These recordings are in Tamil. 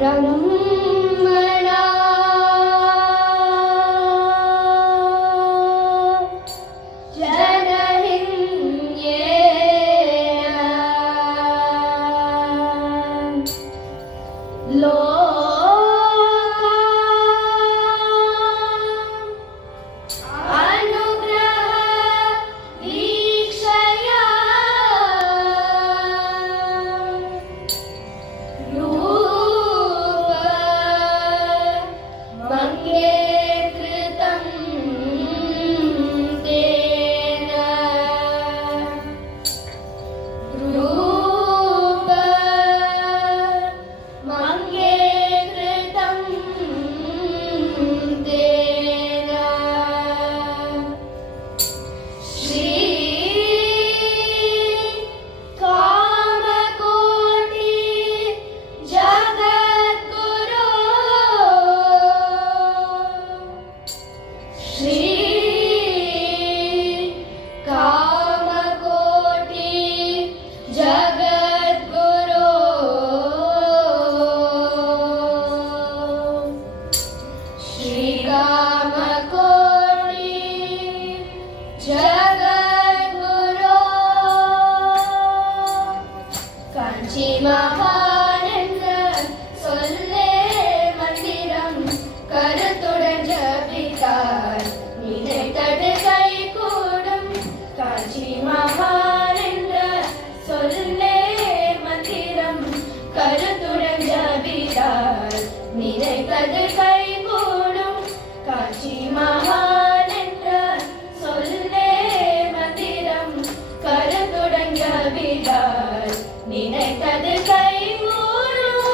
ब्रह्मणा जनहिन्येन लोका अनुग्रह दीक्षया रूप मङ्गेकृतं तेन रूप मङ्गेकृतं तेन श्री कामकोटि जगद्गुरो श्री कामकोटि जगद्गुरो श्री कामकोटि जगद्गुरो कांची महानंद சொல்லே மந்திரம் கருத்துடன் ஜபித்தார் நினைத்தது கைகூடும் காஞ்சி மகானென்ற சொல்லே மந்திரம் கருத்துடன் ஜபித்தார் நினைத்தது கைகூடும் காஞ்சி மகானென்ற சொல்லே மந்திரம் கருத்துடன் ஜபித்தார் நினைத்தது கைகூடும்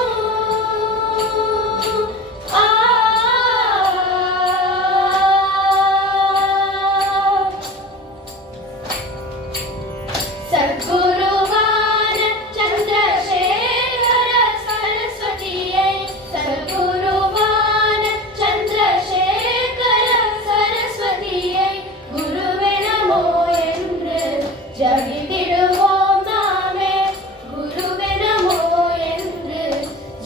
ஆ சத்குருவான சந்திரசேகர சரஸ்வதியை சத்குருவான சந்திரசேகர சரஸ்வதியை குருவே நமோ என்று ஜபித்திடுவோம் நாமே குருவே நமோ என்று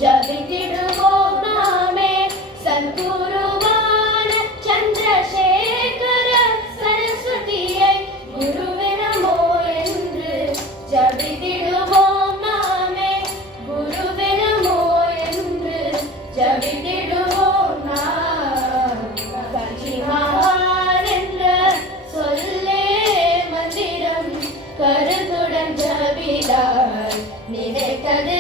ஜபித்திடுவோம் நாமே சத்குருவான சந்திரசேகர சரஸ்வதியை குருவே நமோ என்று ஜபித்திடுவோம் நாமே குருவே நமோ என்று ஜபித்திடுவோம் நாமே காஞ்சி மகானென்ற சொல்லே மந்திரம் கருத்துடன் ஜபித்தார் நினைத்தது